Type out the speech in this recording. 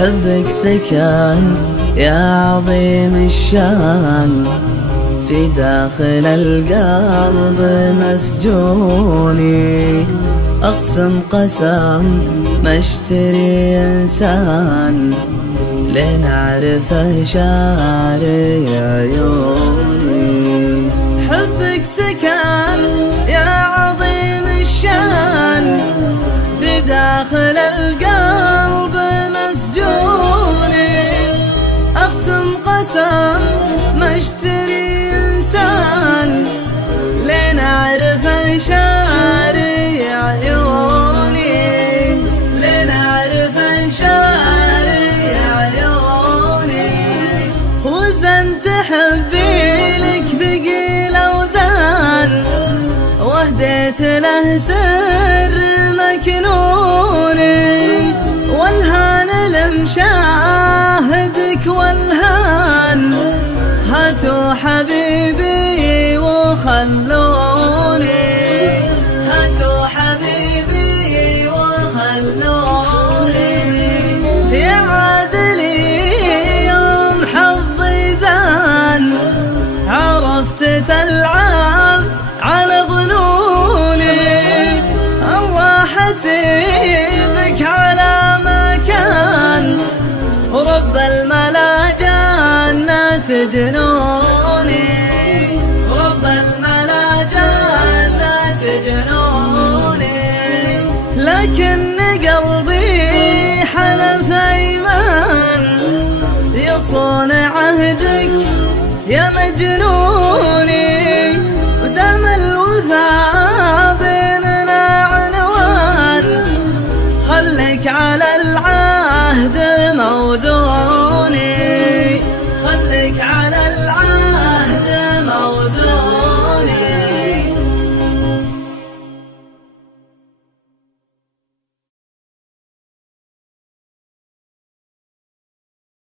حبك سكن يا عظيم الشان، في داخل القلب مسجوني. أقسم قسم ما اشتري إنسان، لين أعرفه شاري عيوني. حبك سكن يا عظيم الشان، في داخل القلب مسجوني. أقسم قسم ما اشتري إنسان، لين أعرفه شاري عيوني. لين أعرفه شاري عيوني. وزنت حبي لك ثقيل أوزان، وهديت له سر مكنوني. والهان لمشاهدك والهان، هاتوا حبيبي وخلوني. هاتوا حبيبي وخلوني. يا عادلي يوم حظي زان، عرفت تلعب على ظنوني. الله حسيبك على مكان، ورب الملا جنات جنوني. رب الملا جنات جنوني. لكن قلبي حلف أيمان، يصون عهدك يا مجنوني.